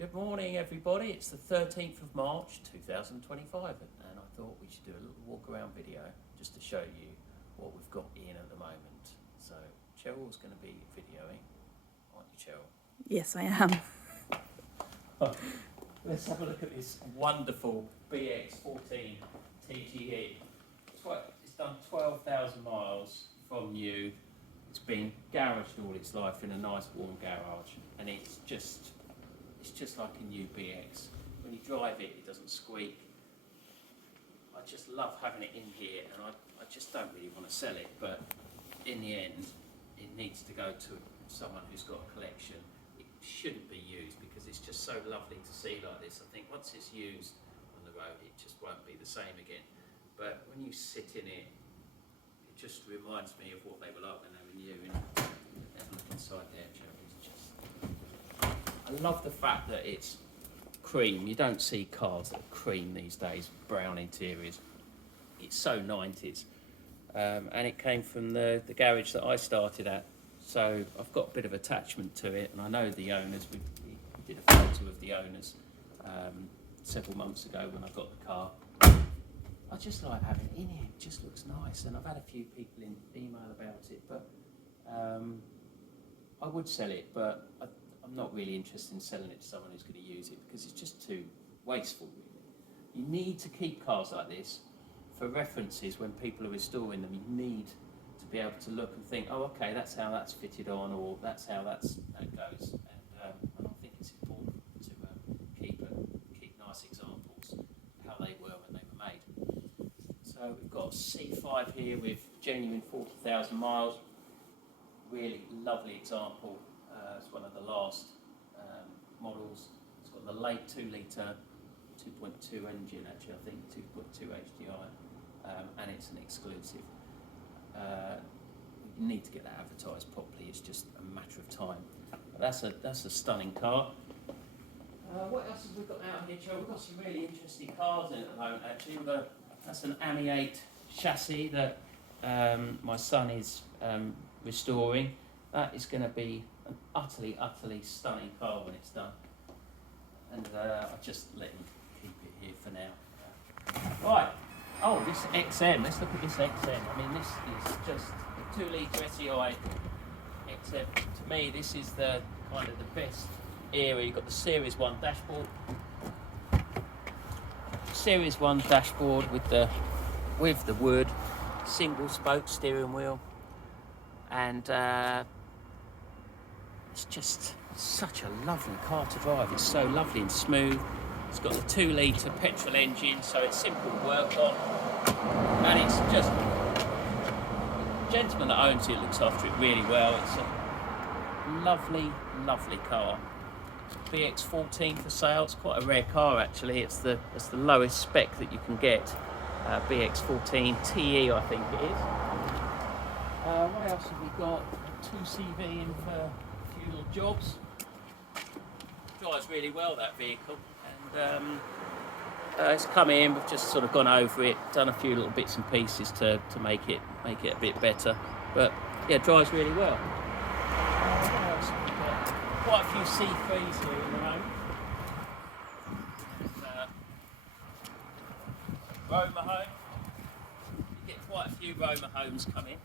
Good morning everybody, it's the 13th of March 2025 and I thought we should do a little walk around video just to show you what we've got in at the moment. So Cheryl's going to be videoing, aren't you Cheryl? Yes I am. Let's have a look at this wonderful BX14 TGE. It's done 12,000 miles from new. It's been garaged all its life in a nice warm garage and it's just like a new BX. When you drive it, it doesn't squeak. I just love having it in here and I just don't really want to sell it, but in the end it needs to go to someone who's got a collection. It shouldn't be used because it's just so lovely to see like this. I think once it's used on the road it just won't be the same again. But when you sit in it, it just reminds me of what they were like when they were new. And have a look inside there, Joe. It's just, I love the fact that it's cream. You don't see cars that are cream these days, brown interiors. It's so 90s. And it came from the garage that I started at. So I've got a bit of attachment to it, and I know the owners. We did a photo of the owners several months ago when I got the car. I just like having it in here, it just looks nice, and I've had a few people email about it, but I would sell it, but I'm not really interested in selling it to someone who's going to use it because it's just too wasteful, really. You need to keep cars like this for references when people are restoring them. You need to be able to look and think, oh, okay, that's how that's fitted on, or that's how that goes. And I think it's important to keep nice examples of how they were when they were made. So we've got a C5 here with genuine 40,000 miles. Really lovely example. It's one of the last models. It's got the late 2-litre 2.2 engine, actually I think 2.2 HDI, and it's an exclusive. You need to get that advertised properly. It's just a matter of time. But that's a stunning car. What else have we got out here, Joe? We've got some really interesting cars in at the moment, actually. That's an Ami 8 chassis that my son is restoring. That is going to be an utterly stunning car when it's done. And I'll just let him keep it here for now. Right. Oh, this XM. Let's look at this XM. I mean, this is just a 2-litre SEI XM. To me, this is the kind of the best era. You've got the Series 1 dashboard. Series 1 dashboard with the wood, single spoke steering wheel, and it's just such a lovely car to drive. It's so lovely and smooth. It's got the 2-litre petrol engine, so it's simple to work on, and it's just, the gentleman that owns it looks after it really well. It's a lovely car. BX14 for sale. It's quite a rare car actually. It's the lowest spec that you can get. BX14 TE, I think it is. What else have we got? 2CV in for a few little jobs. Drives really well, that vehicle, and it's come in. We've just sort of gone over it, done a few little bits and pieces to make it a bit better. But yeah, it drives really well. What else have we got? Quite a few C3s here in the room. Roma home. You get quite a few Roma homes come in.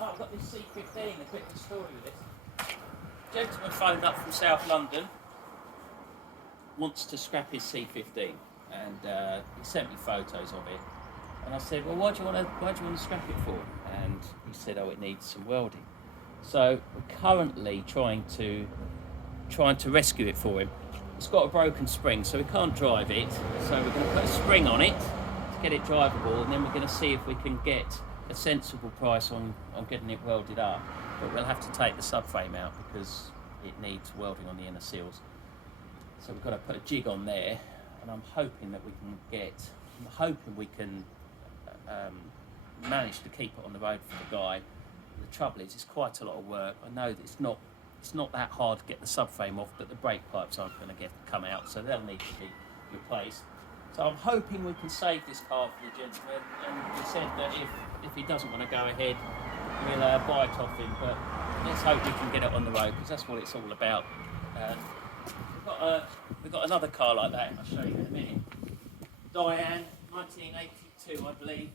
Oh, I've got this C15, a bit of a story with this. Gentleman phoned up from South London, wants to scrap his C15, and he sent me photos of it. And I said, well, why do you want to scrap it for? And he said, oh, it needs some welding. So we're currently trying to rescue it for him. It's got a broken spring, so we can't drive it. So we're going to put a spring on it to get it drivable, and then we're going to see if we can get a sensible price on getting it welded up. But we'll have to take the subframe out because it needs welding on the inner seals. So we've got to put a jig on there, and I'm hoping that we can manage to keep it on the road for the guy. The trouble is, it's quite a lot of work. I know that it's not that hard to get the subframe off, but the brake pipes aren't going to come out, so they'll need to be replaced. So I'm hoping we can save this car for the gentleman, and he said that if he doesn't want to go ahead, we'll buy it off him, but let's hope we can get it on the road, because that's what it's all about. we've got another car like that. I'll show you in a minute. Diane, 1982, I believe.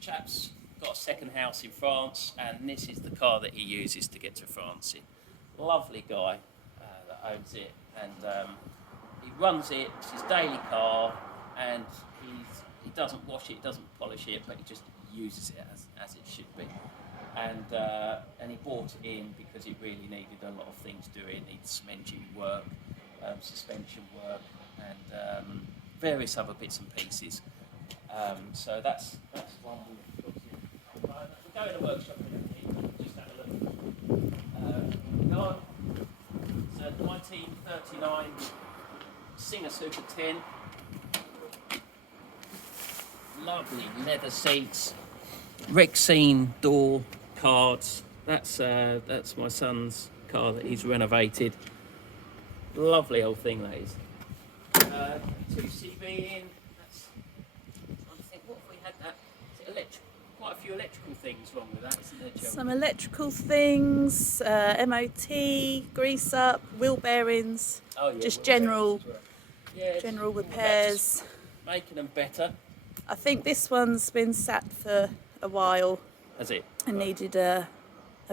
Chap's got a second house in France, and this is the car that he uses to get to France in. Lovely guy that owns it, and he runs it. It's his daily car, and he doesn't wash it, he doesn't polish it, but he just uses it as it should be. And he bought it in because it really needed a lot of things doing. It needed some engine work, suspension work, and various other bits and pieces. So that's one we've got in. We'll go in the workshop in a minute, just have a look. It's a 1939 Singer Super 10. Lovely leather seats, Rexine door cards. That's my son's car that he's renovated. Lovely old thing that is. 2CV in. I think what if we had that? Is it quite a few electrical things wrong with that, isn't there, Joe? Some electrical things, MOT, grease up, wheel bearings, just general repairs. Making them better. I think this one's been sat for a while. Has it? And needed a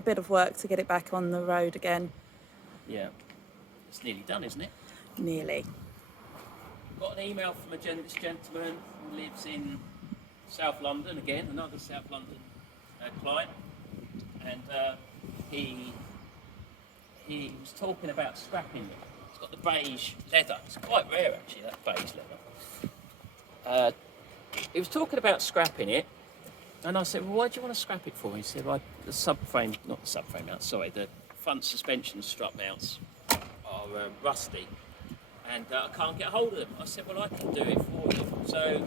bit of work to get it back on the road again. Yeah. It's nearly done, isn't it? Nearly. Got an email from this gentleman who lives in South London, again, another South London client. And he was talking about scrapping it. It's got the beige leather. It's quite rare, actually, that beige leather. He was talking about scrapping it, and I said, well, why do you want to scrap it for? He said, well, the front suspension strut mounts are rusty, and I can't get hold of them. I said, well, I can do it for you. So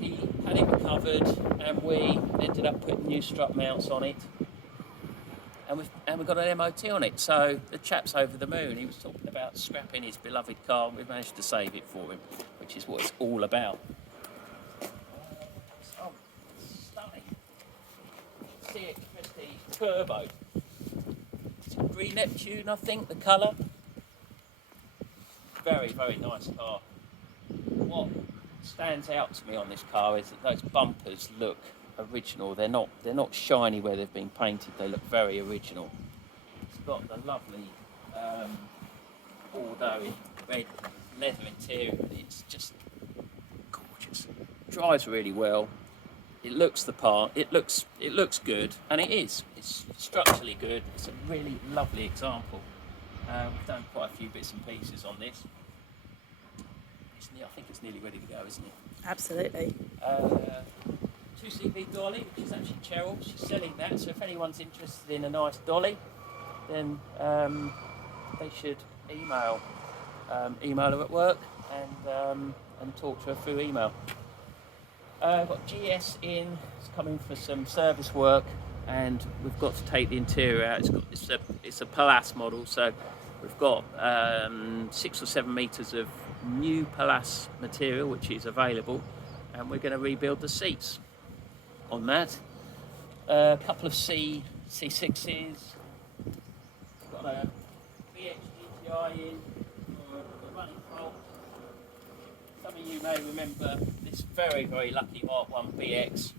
he had it recovered, and we ended up putting new strut mounts on it, and we got an MOT on it. So the chap's over the moon. He was talking about scrapping his beloved car, and we've managed to save it for him, which is what it's all about. CX Prestige Turbo. It's a green Neptune, I think, the colour. Very, very nice car. What stands out to me on this car is that those bumpers look original. They're not shiny where they've been painted. They look very original. It's got the lovely Bordeaux red leather interior. It's just gorgeous. Drives really well. It looks the part. It looks good, and it is. It's structurally good. It's a really lovely example. We've done quite a few bits and pieces on this. I think it's nearly ready to go, isn't it? Absolutely. 2CV dolly, which is actually Cheryl. She's selling that. So if anyone's interested in a nice dolly, then they should email her at work and talk to her through email. I've got GS in, it's coming for some service work, and we've got to take the interior out. It's a Palace model, so we've got 6 or 7 metres of new Palace material which is available, and we're going to rebuild the seats on that. A couple of C6s, got a BX GTI in for the running fault. Some of you may remember this very, very lucky Mark 1 BX,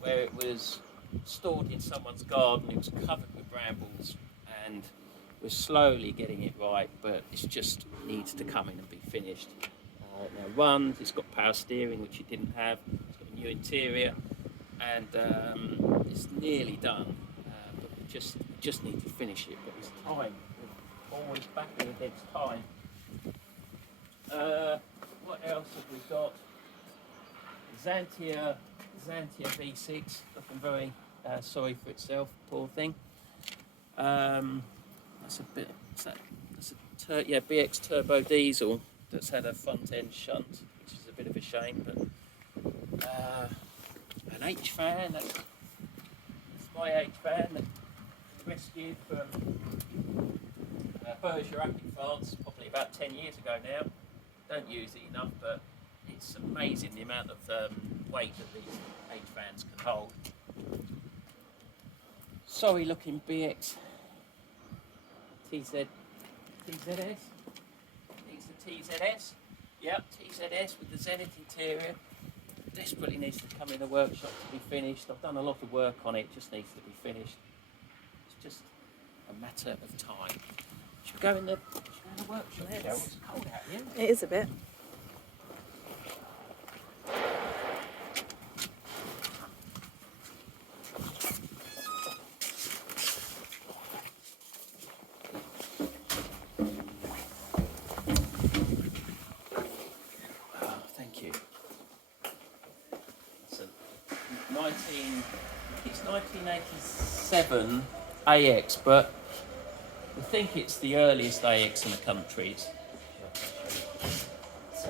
where it was stored in someone's garden. It was covered with brambles, and we're slowly getting it right, but it just needs to come in and be finished. It now runs. It's got power steering, which it didn't have. It's got a new interior, and it's nearly done. But we just need to finish it. But it's time. We're always battling against time. What else have we got? Xantia V6, looking very sorry for itself, poor thing. That's a bit. BX Turbo diesel that's had a front end shunt, which is a bit of a shame. But an H fan. That's my H fan that we rescued from Bergerac in France, probably about 10 years ago now. Don't use it enough, but it's amazing the amount of weight that these H fans can hold. Sorry looking BX TZ TZS. It's the TZS. Yep, TZS with the Zenith interior. Desperately needs to come in the workshop to be finished. I've done a lot of work on it, just needs to be finished. It's just a matter of time. Should we go in the workshop? Yes. It's cold out here. It is a bit. Thank you. It's 1987 AX, but we think it's the earliest AX in the country. It's a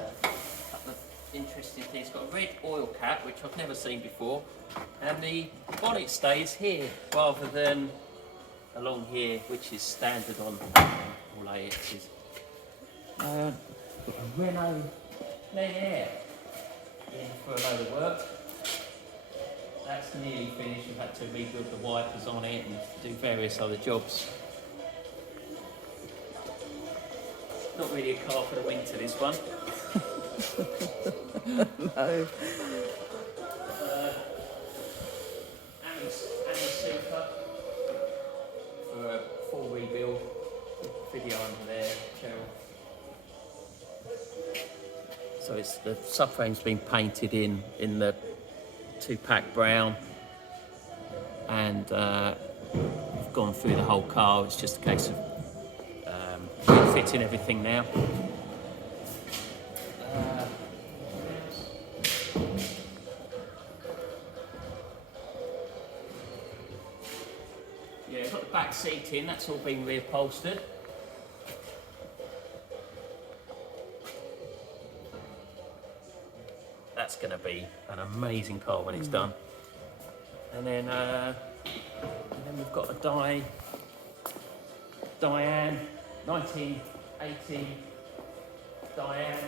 couple of interesting things. It's got a red oil cap, which I've never seen before, and the bonnet stays here rather than along here, which is standard on all AXs. Got a Renault Air in for a load of work. That's nearly finished. We've had to rebuild the wipers on it and do various other jobs. Not really a car for the winter, this one. No. Ami Super for a full rebuild. Video under there, Cheryl. So it's the subframe's been painted in the 2-pack brown, and we've gone through the whole car. It's just a case of fitting everything now. Yeah, got the back seat in. That's all been reupholstered. That's going to be an amazing car when it's done. And then we've got a Diane, 1980 Diane.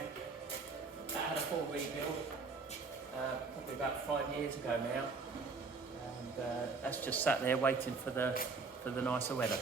That had a full rebuild, probably about 5 years ago now. And that's just sat there waiting for the nicer weather.